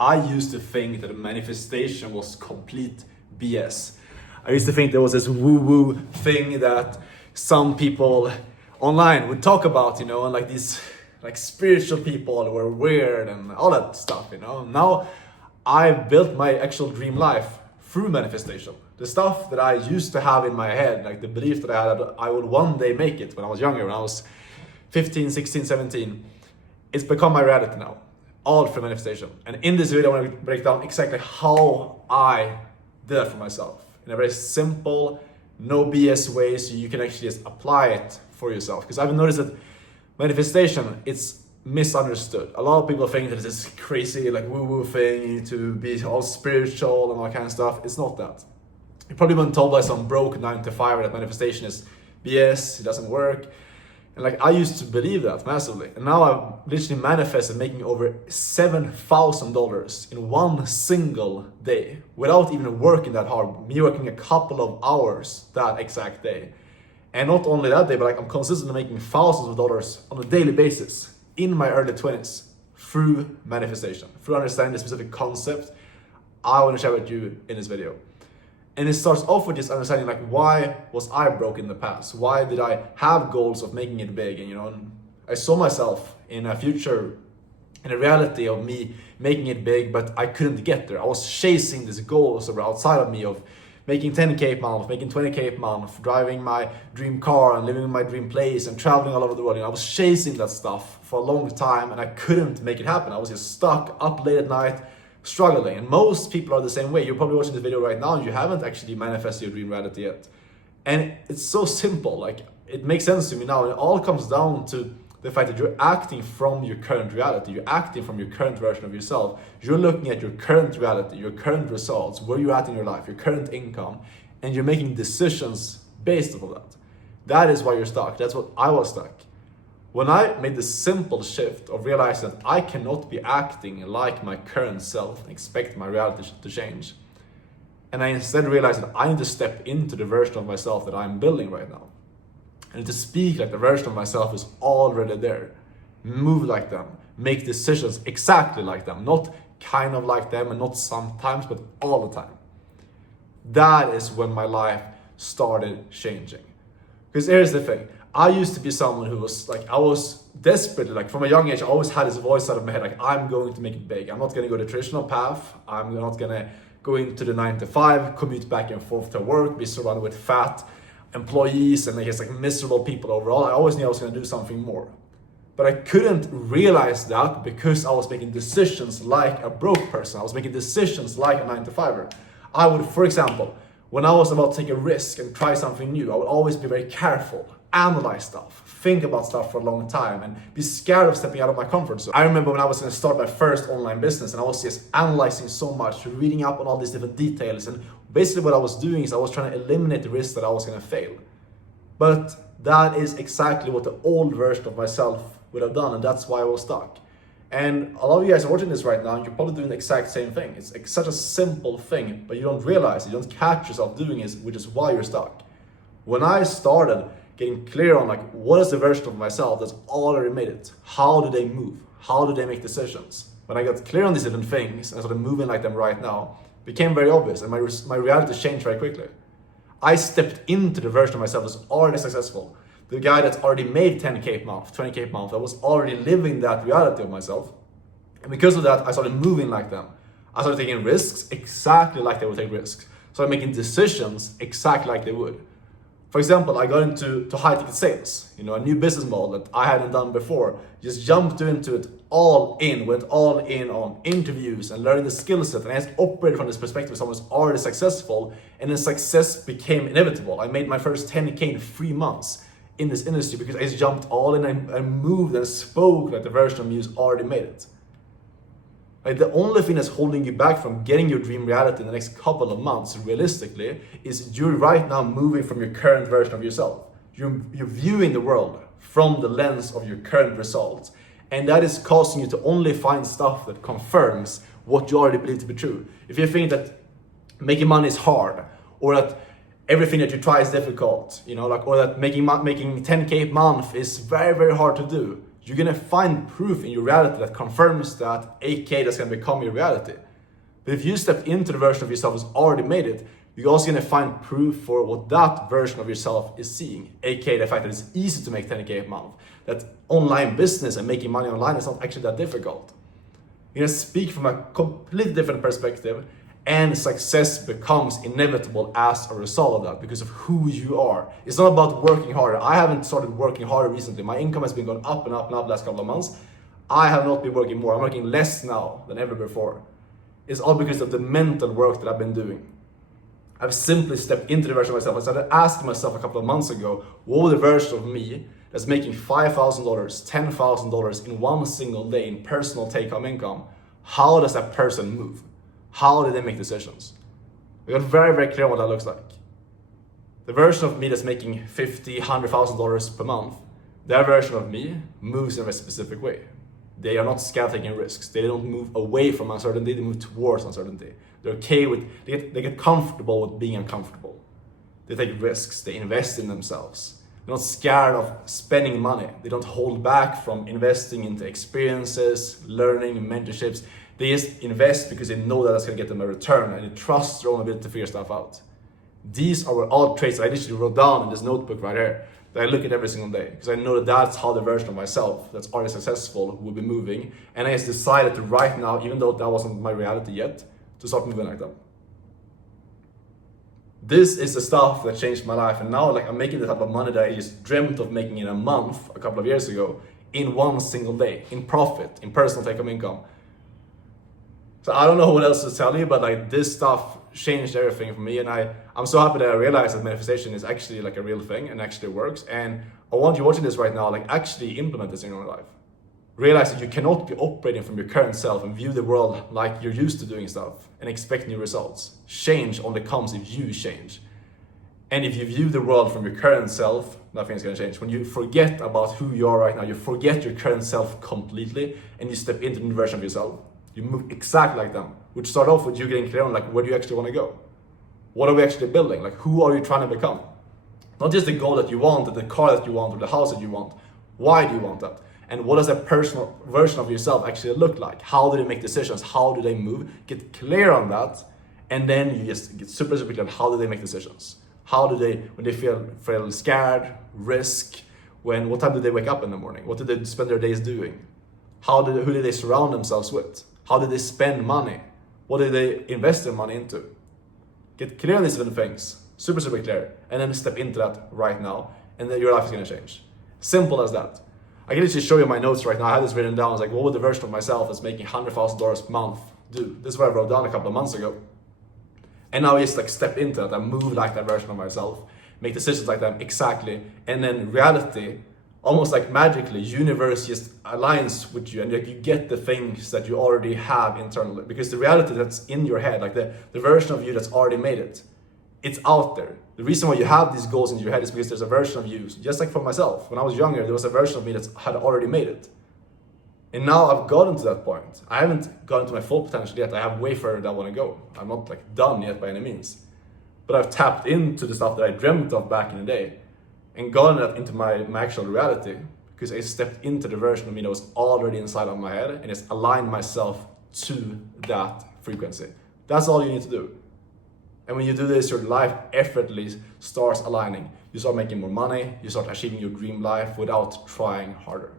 I used to think that manifestation was complete BS. I used to think there was this woo-woo thing that some people online would talk about, and like these like spiritual people were weird and all that stuff, Now I built my actual dream life through manifestation. The stuff that I used to have in my head, like the belief that I had that I would one day make it when I was younger, when I was 15, 16, 17, it's become my reality now, all through manifestation. And in this video, I want to break down exactly how I did that for myself in a very simple, no BS way, so you can actually just apply it for yourself. Because I've noticed that manifestation, it's misunderstood. A lot of people think that it's this crazy like woo-woo thing to be all spiritual and all that kind of stuff. It's not that. You've probably been told by some broke 9-to-5 that manifestation is BS, it doesn't work. And like I used to believe that massively. And now I've literally manifested making over $7,000 in one single day without even working that hard. Me working a couple of hours that exact day. And not only that day, but like I'm consistently making thousands of dollars on a daily basis in my early 20s through manifestation, through understanding the specific concept I want to share with you in this video. And it starts off with this understanding, like, why was I broke in the past? Why did I have goals of making it big? And I saw myself in a future, in a reality of me making it big, but I couldn't get there. I was chasing these goals that were outside of me of making 10K a month, making 20K a month, driving my dream car and living in my dream place and traveling all over the world. I was chasing that stuff for a long time and I couldn't make it happen. I was just stuck up late at night, struggling. And most people are the same way. You're probably watching this video right now and you haven't actually manifested your dream reality yet. And it's so simple, like it makes sense to me now. It all comes down to the fact that you're acting from your current reality. You're acting from your current version of yourself. You're looking at your current reality, your current results, where you're at in your life, your current income, and you're making decisions based on that. That is why you're stuck. That's what I was stuck. When I made the simple shift of realizing that I cannot be acting like my current self and expect my reality to change, and I instead realized that I need to step into the version of myself that I'm building right now. And to speak like the version of myself is already there. Move like them. Make decisions exactly like them. Not kind of like them and not sometimes, but all the time. That is when my life started changing. Because here's the thing. I used to be someone who was like, I was desperately, like from a young age, I always had this voice out of my head, like I'm going to make it big. I'm not going to go the traditional path. I'm not going to go into the 9-to-5, commute back and forth to work, be surrounded with fat employees and like miserable people overall. I always knew I was going to do something more. But I couldn't realize that because I was making decisions like a broke person. I was making decisions like a 9-to-5er. I would, for example, when I was about to take a risk and try something new, I would always be very careful, analyze stuff, think about stuff for a long time, and be scared of stepping out of my comfort zone. I remember when I was going to start my first online business and I was just analyzing so much, reading up on all these different details, and basically what I was doing is I was trying to eliminate the risk that I was going to fail. But that is exactly what the old version of myself would have done, and that's why I was stuck. And a lot of you guys are watching this right now, and you're probably doing the exact same thing. It's such a simple thing, but you don't realize it, you don't catch yourself doing it, which is why you're stuck. When I started getting clear on like what is the version of myself that's already made it, how do they move, how do they make decisions? When I got clear on these different things and I started moving like them right now, it became very obvious, and my reality changed very quickly. I stepped into the version of myself that's already successful. The guy that's already made 10K a month, 20K a month, I was already living that reality of myself. And because of that, I started moving like them. I started taking risks exactly like they would take risks. Started making decisions exactly like they would. For example, I got into high ticket sales, a new business model that I hadn't done before. Just jumped into it all in, went all in on interviews and learning the skill set. And I just operated from this perspective of someone who's already successful, and then success became inevitable. I made my first 10K in 3 months in this industry because I just jumped all in and moved and spoke like the version of me who's already made it. Like the only thing that's holding you back from getting your dream reality in the next couple of months, realistically, is you're right now moving from your current version of yourself. You're viewing the world from the lens of your current results. And that is causing you to only find stuff that confirms what you already believe to be true. If you think that making money is hard, or that everything that you try is difficult, or that making 10K a month is very, very hard to do, you're gonna find proof in your reality that confirms that 8K that's gonna become your reality. But if you step into the version of yourself who's already made it, you're also gonna find proof for what that version of yourself is seeing, aka the fact that it's easy to make 10K a month, that online business and making money online is not actually that difficult. You're gonna speak from a completely different perspective, and success becomes inevitable as a result of that because of who you are. It's not about working harder. I haven't started working harder recently. My income has been going up and up and up the last couple of months. I have not been working more. I'm working less now than ever before. It's all because of the mental work that I've been doing. I've simply stepped into the version of myself. I started asking myself a couple of months ago, what would the version of me that's making $5,000, $10,000 in one single day in personal take-home income, how does that person move? How do they make decisions? I got very, very clear on what that looks like. The version of me that's making $50,000, $100,000 per month, their version of me moves in a specific way. They are not scared of taking risks. They don't move away from uncertainty, they move towards uncertainty. They're okay with, they get comfortable with being uncomfortable. They take risks, they invest in themselves. They're not scared of spending money. They don't hold back from investing into experiences, learning, mentorships. They just invest because they know that that's gonna get them a return and they trust their own ability to figure stuff out. These are all traits I literally wrote down in this notebook right here that I look at every single day because I know that that's how the version of myself that's already successful will be moving. And I just decided to right now, even though that wasn't my reality yet, to start moving like that. This is the stuff that changed my life, and now like I'm making the type of money that I just dreamt of making in a month a couple of years ago in one single day, in profit, in personal take-home income. So I don't know what else to tell you, but like this stuff changed everything for me, and I'm so happy that I realized that manifestation is actually like a real thing and actually works. And I want you watching this right now, like actually implement this in your life. Realize that you cannot be operating from your current self and view the world like you're used to doing stuff and expect new results. Change only comes if you change. And if you view the world from your current self, nothing's gonna change. When you forget about who you are right now, you forget your current self completely and you step into the new version of yourself, you move exactly like them, which start off with you getting clear on like where do you actually wanna go? What are we actually building? Like who are you trying to become? Not just the goal that you want, or the car that you want, or the house that you want. Why do you want that? And what does that personal version of yourself actually look like? How do they make decisions? How do they move? Get clear on that. And then you just get super clear on how do they make decisions? How do they, when they feel scared, risk, what time do they wake up in the morning? What do they spend their days doing? Who do they surround themselves with? How do they spend money? What do they invest their money into? Get clear on these little things, super clear, and then step into that right now, and then your life is gonna change. Simple as that. I can just show you my notes right now. I had this written down. I was like, what would the version of myself that's making $100,000 per month do? This is what I wrote down a couple of months ago. And now I just like step into it. I move like that version of myself, make decisions like that exactly. And then reality, almost like magically, universe just aligns with you and like you get the things that you already have internally. Because the reality that's in your head, like the version of you that's already made it, it's out there. The reason why you have these goals in your head is because there's a version of you, just like for myself. When I was younger, there was a version of me that had already made it. And now I've gotten to that point. I haven't gotten to my full potential yet. I have way further that I want to go. I'm not like done yet by any means. But I've tapped into the stuff that I dreamt of back in the day and gotten that into my actual reality because I stepped into the version of me that was already inside of my head and just aligned myself to that frequency. That's all you need to do. And when you do this, your life effortlessly starts aligning. You start making more money, you start achieving your dream life without trying harder.